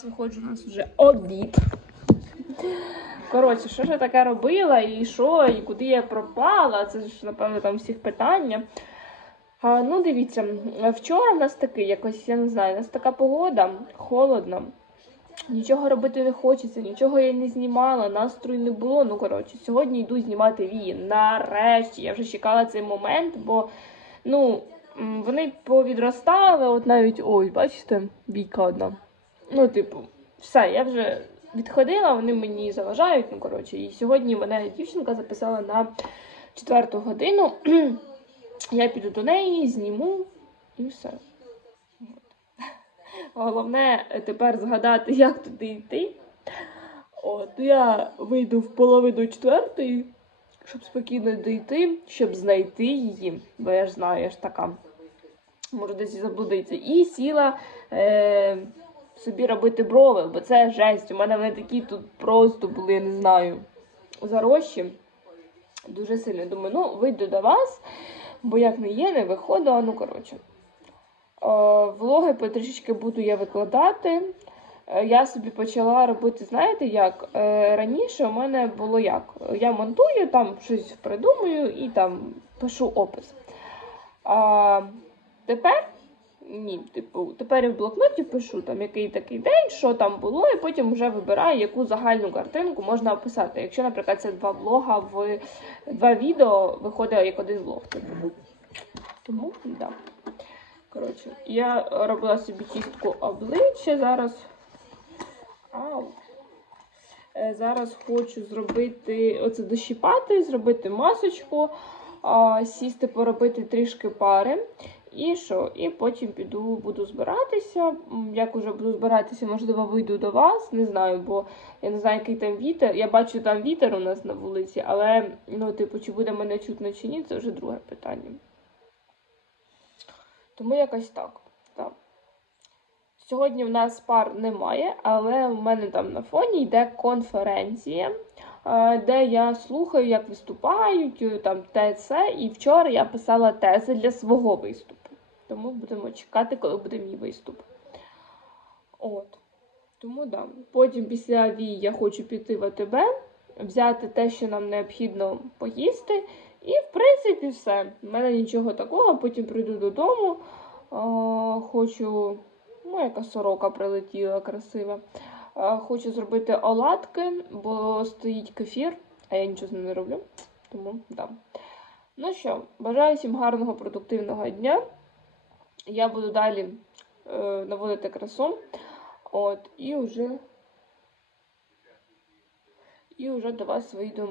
зараз виходжу, у нас вже обід. Коротше, що ж я таке робила, і що, і куди я пропала? Це ж, напевно, там всіх питання. А, ну, дивіться, вчора в нас такий якось, я не знаю, у нас така погода, холодно. Нічого робити не хочеться, нічого я не знімала, настрою не було. Ну, коротше, сьогодні йду знімати вії. Нарешті. Я вже чекала цей момент, бо ну, вони повідростали, от навіть ось, бачите, бійка одна. Ну, типу, все, я вже відходила, вони мені заважають. Ну, коротше, і сьогодні мене дівчинка записала на четверту годину. Я піду до неї, зніму і все. Головне тепер згадати, як туди йти. От, я вийду в половину четвертої, щоб спокійно дійти, щоб знайти її, бо я ж знаю, я ж така. Можу десь і заблудитися. І сіла е, собі робити брови, бо це жесть. У мене вони такі тут просто були, я не знаю, зарощі. Дуже сильно думаю, ну, вийду до вас, бо як не є, не виходила, ну коротше. Е, Влоги потрішечки буду я викладати. Е, Я собі почала робити, знаєте як? Е, Раніше у мене було як? Я монтую, там щось придумую і там пишу опис. А тепер ні, типу, тепер я в блокноті пишу там який такий день, що там було, і потім вже вибираю, яку загальну картинку можна описати. Якщо, наприклад, це два влога в два відео, виходить як один влог. Типу. Тому да. Коротше, я робила собі чистку обличчя зараз. Ау. Е, Зараз хочу зробити оце дощіпати, зробити масочку, сісти, поробити трішки пари. І що? І потім піду, буду збиратися. Як уже буду збиратися, можливо, вийду до вас. Не знаю, бо я не знаю, який там вітер. Я бачу там вітер у нас на вулиці, але ну, типу, чи буде мене чутно чи ні, це вже друге питання. Тому якось так. так. Сьогодні в нас пар немає, але в мене там на фоні йде конференція, де я слухаю, як виступають, е, там те це. І вчора я писала тези для свого виступу. Тому будемо чекати, коли буде мій виступ. От. Тому да. Потім після вій я хочу піти в АТБ, взяти те, що нам необхідно поїсти. І, в принципі, все. У мене нічого такого, потім прийду додому. Е, хочу. Ну, яка сорока прилетіла красива. Хочу зробити оладки, бо стоїть кефір, а я нічого з ним не роблю. Тому да. Ну що, бажаю всім гарного продуктивного дня. Я буду далі е, наводити красу. От, і вже, і вже до вас вийду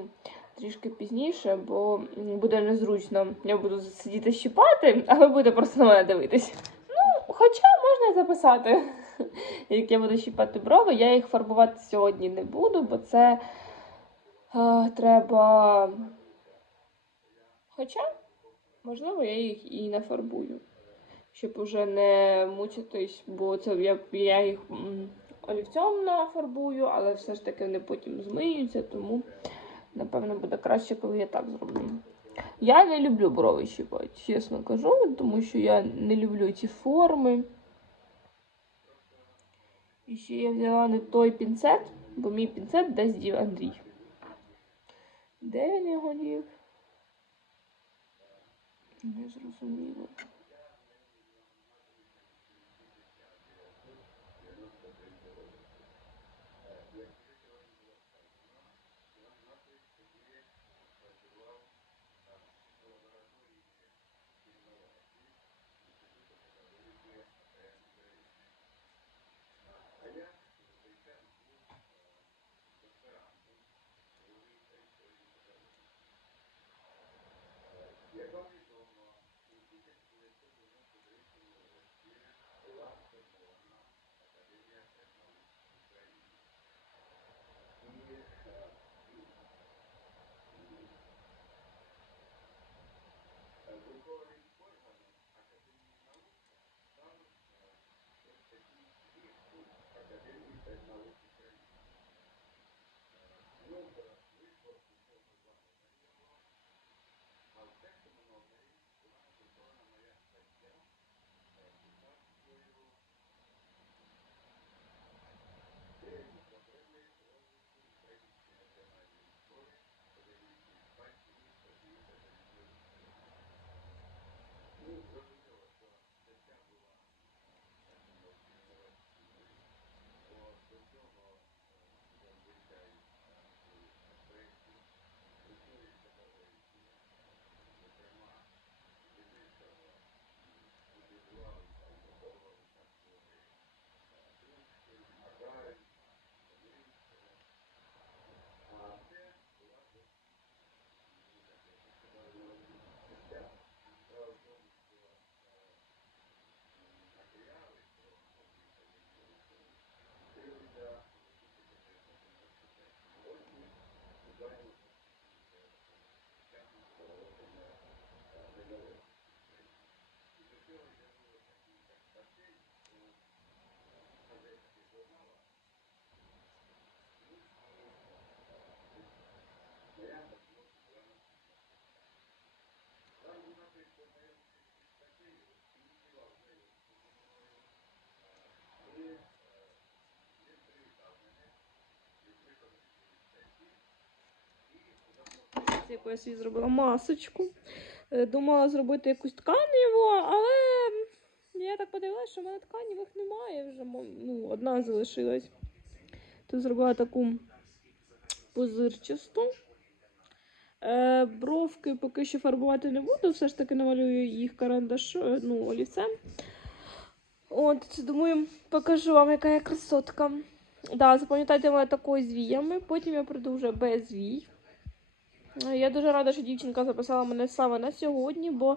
трішки пізніше, бо буде незручно. Я буду сидіти щипати, а ви будете просто на мене дивитись. Ну, хоча можна записати, як я буду щипати брови. Я їх фарбувати сьогодні не буду, бо це е, треба. Хоча, можливо, я їх і не фарбую, щоб уже не мучитись, бо це я, я їх олівцем нафарбую, але все ж таки вони потім змиються, тому напевно буде краще, коли я так зроблю. Я не люблю брови щипати, чесно кажу, тому що я не люблю ці форми. І ще я взяла не той пінцет, бо мій пінцет десь дів Андрій. Де він його дів? Не зрозуміло. Яку я собі зробила масочку. Е, Думала зробити якусь тканеву, але я так подивилася, що в мене тканівих немає вже. Ну, одна залишилась. То зробила таку пузирчасту. Е, бровки поки що фарбувати не буду, все ж таки намалюю їх карандашом, ну, олівцем. От, думаю, покажу вам, яка я красотка. Да, запам'ятайте мене такою з віями, потім я прийду вже без вій. Я дуже рада, що дівчинка записала мене саме на сьогодні, бо е,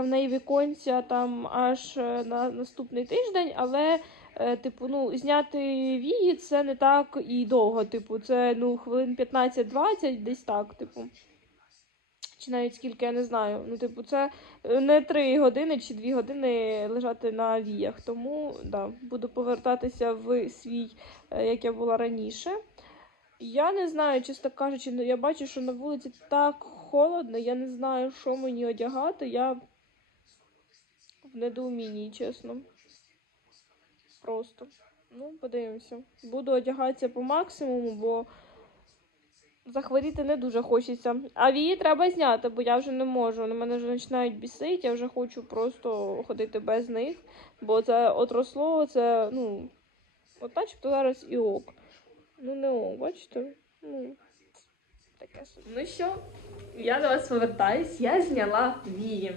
в неї віконця там аж е, на наступний тиждень, але, е, типу, ну, зняти вії це не так і довго. Типу, це ну, хвилин 15-20, десь так, типу. Чи навіть скільки, я не знаю. Ну, типу, це не 3 години чи 2 години лежати на віях. Тому да, буду повертатися в свій, як я була раніше. Я не знаю, чесно кажучи, ну, я бачу, що на вулиці так холодно, я не знаю, що мені одягати. Я в недоумінні, чесно. Просто. Ну, подивимося. Буду одягатися по максимуму, бо захворіти не дуже хочеться. А вії треба зняти, бо я вже не можу. Вони мене вже починають бісити, я вже хочу просто ходити без них. Бо це отросло, це, ну, от начебто зараз і ок. Ну, не бачите? Ну, таке. Ну що, я до вас повертаюсь, я зняла вії.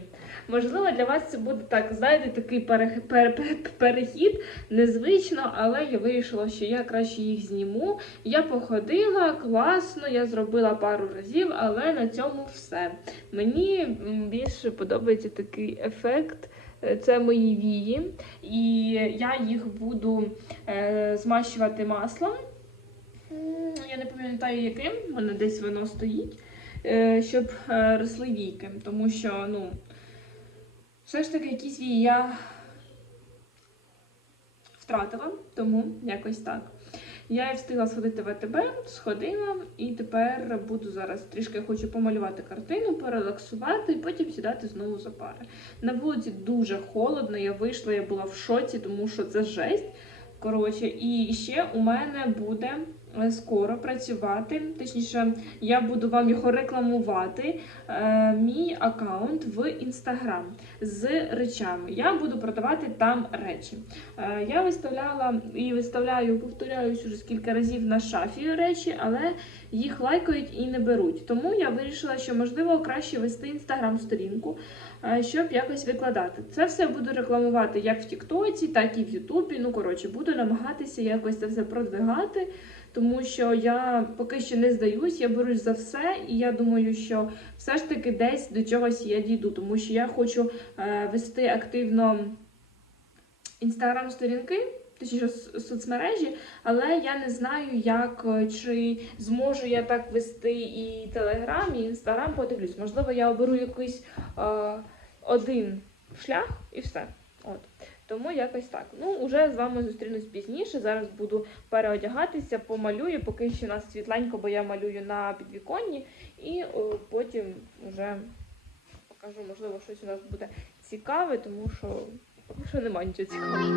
Можливо, для вас це буде так, знаєте, такий пере- пере- пере- перехід незвично, але я вирішила, що я краще їх зніму. Я походила класно, я зробила пару разів, але на цьому все. Мені більше подобається такий ефект. Е, Це мої вії, і я їх буду е, змащувати маслом. Я не пам'ятаю яким, в мене десь воно стоїть, е, щоб е, росли війки. Тому що, ну, все ж таки якісь вії я втратила, тому якось так. Я встигла сходити в АТБ, сходила, і тепер буду зараз трішки хочу помалювати картину, порелаксувати і потім сідати знову за пари. На вулиці дуже холодно, я вийшла, я була в шоці, тому що це жесть. Коротше, і ще у мене буде скоро працювати. Точніше, я буду вам його рекламувати. Е, мій аккаунт в інстаграм з речами. Я буду продавати там речі. Е, я виставляла і виставляю, повторяюсь уже скільки разів на шафі речі, але їх лайкають і не беруть. Тому я вирішила, що можливо краще вести інстаграм-сторінку, е, щоб якось викладати. Це все буду рекламувати як в Тіктоці, так і в Ютубі. Ну коротше, буду намагатися якось це все продвигати. Тому що я поки що не здаюсь, я берусь за все, і я думаю, що все ж таки десь до чогось я дійду, тому що я хочу е, вести активно інстаграм-сторінки, точніше соцмережі, але я не знаю, як е, чи зможу я так вести і Телеграм, і Інстаграм, подивлюсь. Можливо, я оберу якийсь е, один шлях і все. От. Тому якось так. Ну, уже з вами зустрінусь пізніше. Зараз буду переодягатися, помалюю, поки ще у нас світленько, бо я малюю на підвіконні, і о, потім вже покажу, можливо, щось у нас буде цікаве, тому що поки що немає нічого цікавого.